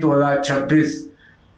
2026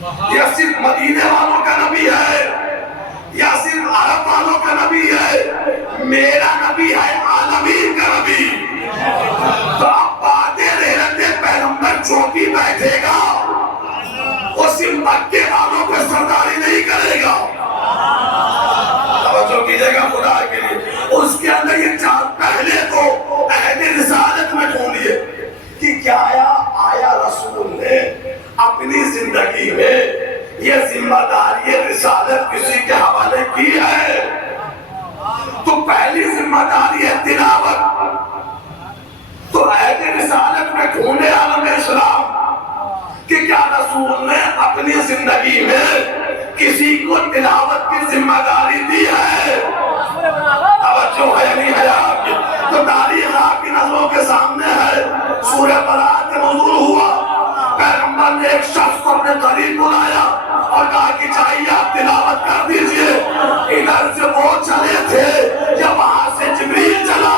یا صرف مدینے والوں کا نبی ہے یا صرف عرب والوں کا نبی ہے؟ میرا نبی ہے عالمین کا نبی۔ تو اب باتیں رہتے پیغمبر چوکی بیٹھے گا، وہ صرف مکے والوں کو سرداری نہیں کرے گا۔ توجہ کیجئے گا خدا کے لیے، اس کے اندر یہ چار پہلے تو عہد رسالت میں ڈھونڈیے کہ کیا آیا رسول نے اپنی زندگی میں یہ ذمہ داری رسالت کسی کے حوالے کی ہے؟ تو پہلی ذمہ داری ہے تلاوت۔ تو عہد رسالت میں ڈھونڈے عالم اسلام کہ کیا رسول نے اپنی زندگی میں کسی کو تلاوت کی ذمہ داری دی ہے؟ توجہ ہے نہیں ہے آپ کی؟ تو تاریخ آپ کی نظروں کے سامنے ہے۔ سورہ برات میں نزول ہوا، پیغمبر نے ایک شخص کو اپنے قریب بلایا اور کہا کہ چاہیے آپ تلاوت کر دیجئے۔ ادھر سے وہ چلے تھے یا وہاں سے جبریل چلا؟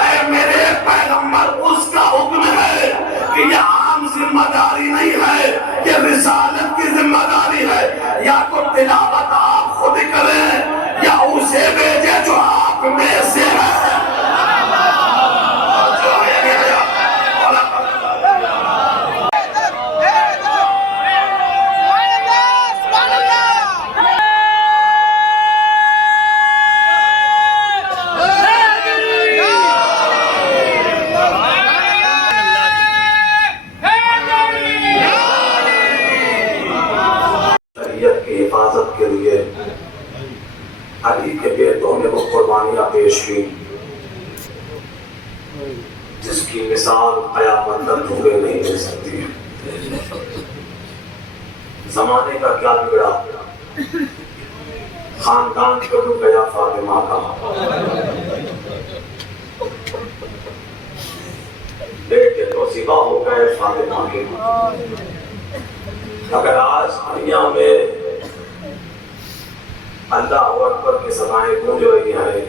اے میرے پیغمبر، اس کا حکم ہے کہ یہ عام ذمہ داری نہیں ہے، یہ رسالت کی ذمہ داری ہے۔ یا تو تلاوت آپ خود کریں یا اسے بھیجے جو آپ میں سے ہے۔ حفاظت کے لیے علی کے بیٹوں نے وہ قربانیاں پیش کی جس کی مثال قیامت تک پورے نہیں مل سکتی۔ زمانے کا کیا بگڑا، خاندان کبھی گیا فاطمہ کا، بیٹے تو سوا ہو گئے فاطمہ کے۔ اگر آج دنیا میں اللہ اکبر کی سزائیں گونج رہی ہیں،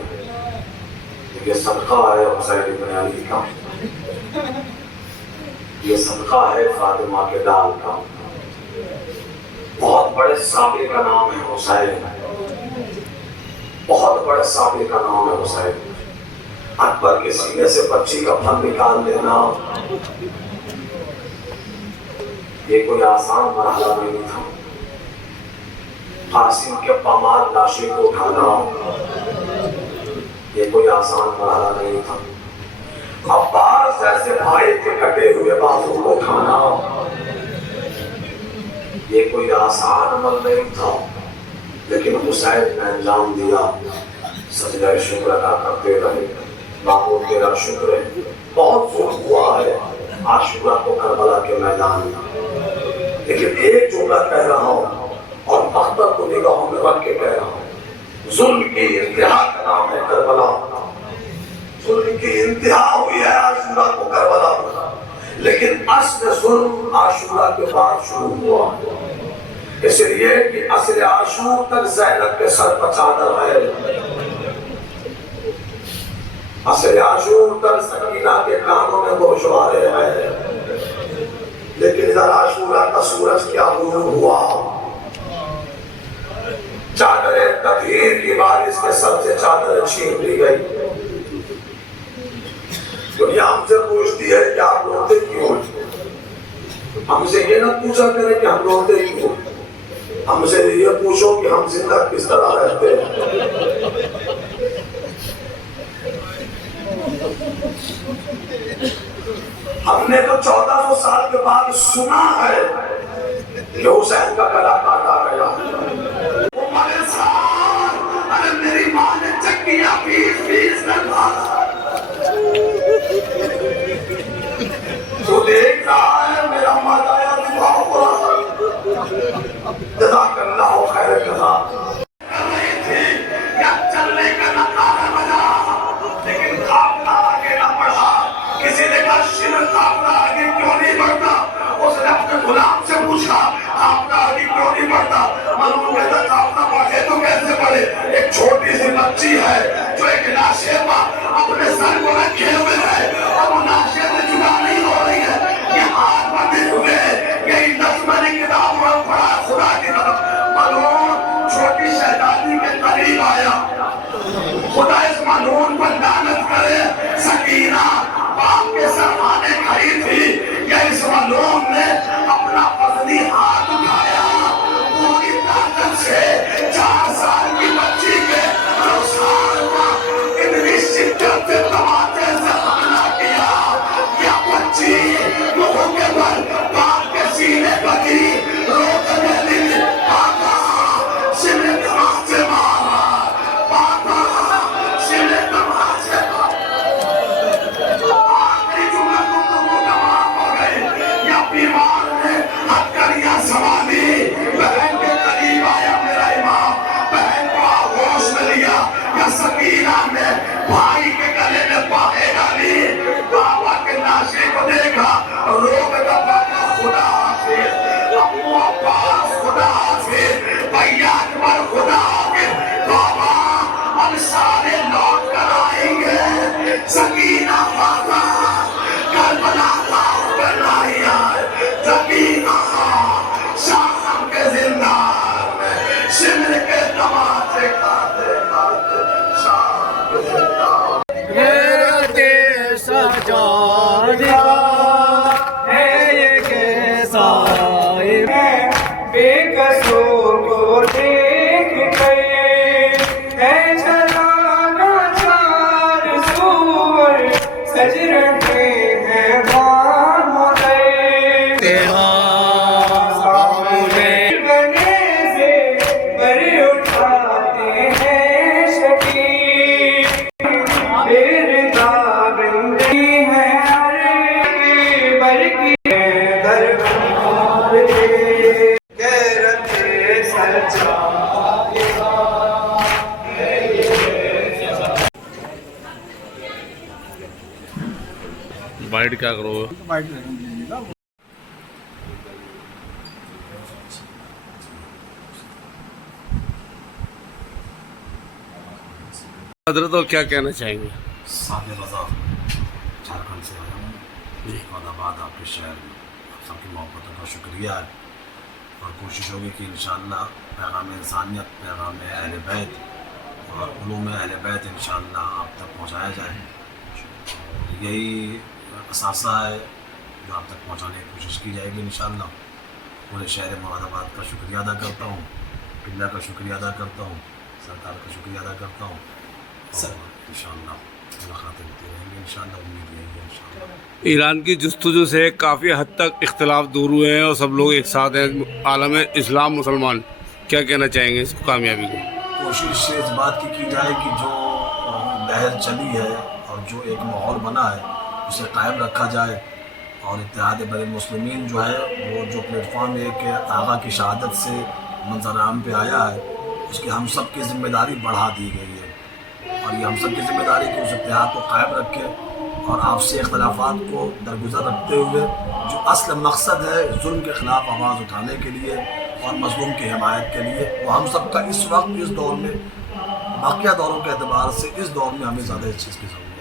یہ صدقہ ہے حسین بن علی کا، یہ صدقہ ہے فاطمہ کے لال کا۔ بہت بڑے صحابی کا نام ہے حسین، بہت بڑے صحابی کا نام ہے حسین۔ اکبر کے سینے سے بچی کا پھن نکال لینا یہ کوئی آسان مرحلہ نہیں تھا۔ قاسم کے پامال لاشیں کو اٹھانا یہ کوئی آسان مرحلہ نہیں تھا۔ عباس جیسے بھائی کے کٹے ہوئے بازو کو اٹھانا یہ کوئی آسان عمل نہیں تھا، لیکن حسین نے انجام دیا۔ سجدہ شکر ادا کرتے رہے، معبود تیرا شکر ہے۔ بہت ظلم ہوا ہے عاشورہ کو کربلا کے میدان میں، لیکن ایک جملہ کہہ رہا ہوں اور مقتل کو نگاہوں میں رکھ کے کہہ رہا ہوں، ظلم کی انتہا کا نام ہے کربلا۔ ظلم کی انتہا ہوئی ہے عاشورہ کو کربلا میں، لیکن اصل ظلم عاشورہ کے بعد شروع ہوا، اس لیے کہ اصل عاشور تک زینب کے سر پر چادر ہے، اصل عاشور تک سکینہ کے کانوں میں گوشوارے ہیں، لیکن ادھر عاشورہ کا سورج کیا غروب ہوا، چادر تطہیر کی بارش کے سر سے چادر چھین لی گئی۔ دنیا ہم سے پوچھتی ہے کہ آپ روتے کیوں؟ ہم سے یہ نہ پوچھا کریں کہ ہم روتے کیوں، ہم سے یہ پوچھو کہ ہم زندہ کس طرح رہتے ہیں۔ ہم نے تو 1400 سال کے بعد سنا ہے کہ حسین کا گلا کاٹا گیا۔ وہ پریشان، ارے میری ماں نے چکیاں پیس کر مارا۔ تو دیکھ رہا ہے میرا مادایا دفاع ہوا، جزاک اللہ خیر جزا۔ کر رہی تھی کیا چلنے کا نقارہ بجا، لیکن قافلہ آگے نہ بڑھا۔ کسی نے کہا شیر قافلہ آگے کیوں نہیں بڑھتا؟ اس نے اپنے غلام سے پوچھا قافلہ آگے کیوں نہیں بڑھتا؟ معلوم کہتا قافلہ بڑھے تو کیسے بڑھے؟ ایک چھوٹی سی بچی ہے جو ایک ناشیبہ اپنے سر کو رکھے ہوئے ہے اور وہ ناشیبہ جدا نہیں ہو رہی ہے، یہ ہاتھ بندھے ہوئے، یہی 10 مہینے کے کربلا کا نائیا تقین شام کے زندان میں شمر کے تماچے کھاتے کھاتے شام کے زندان غیرت سجادہ ہے یہ کیسا بے قصور کو دیکھ گئے ہے جلانا چار سور سج رہے ہیں بان ہوتے تیرا سامنے گنے سے بر اٹھاتے ہیں شکیل بیردا بندی ہے ہر کی بر کی دربار غیرت سجادہ بائٹ کیا کرو حضرت تو کیا کہنا چاہیں گے؟ ساتھ رضا جھارکھنڈ سے آیا ہوں احمد آباد آپ کے شہر میں آپ سب کی محبتوں کا شکریہ ہے اور کوشش ہوگی کہ انشاءاللہ پیغام انسانیت پیغام اہل بیت اور علوم اہل بیت انشاءاللہ آپ تک پہنچایا جائے یہی اثاثہ ہے جو آپ تک پہنچانے کی کوشش کی جائے گی انشاءاللہ پورے شہر مراد آباد کا شکریہ ادا کرتا ہوں قبلہ کا شکریہ ادا کرتا ہوں سرکار کا شکریہ ادا کرتا ہوں اور انشاءاللہ ملاقاتیں ہوتی رہیں گی انشاءاللہ امید یہی ہے انشاءاللہ ایران کی جستجو سے کافی حد تک اختلاف دور ہوئے ہیں اور سب لوگ ایک ساتھ ہیں عالم اسلام مسلمان کیا کہنا چاہیں گے اس کامیابی کو؟ کوشش اس بات کی جائے کہ جو لہر چلی ہے اور جو ایک ماحول بنا ہے اسے قائم رکھا جائے اور اتحاد بین المسلمین جو ہے وہ جو پلیٹ فارم ایک آقا کی شہادت سے منظر عام پہ آیا ہے اس کی ہم سب کی ذمہ داری بڑھا دی گئی ہے اور یہ ہم سب کی ذمہ داری کہ اس اتحاد کو قائم رکھے اور آپسی اختلافات کو درگزر رکھتے ہوئے جو اصل مقصد ہے ظلم کے خلاف آواز اٹھانے کے لیے اور مظلوم کی حمایت کے لیے وہ ہم سب کا اس وقت اس دور میں باقیہ دوروں کے اعتبار سے اس دور میں ہمیں زیادہ اس چیز کی ضرورت ہے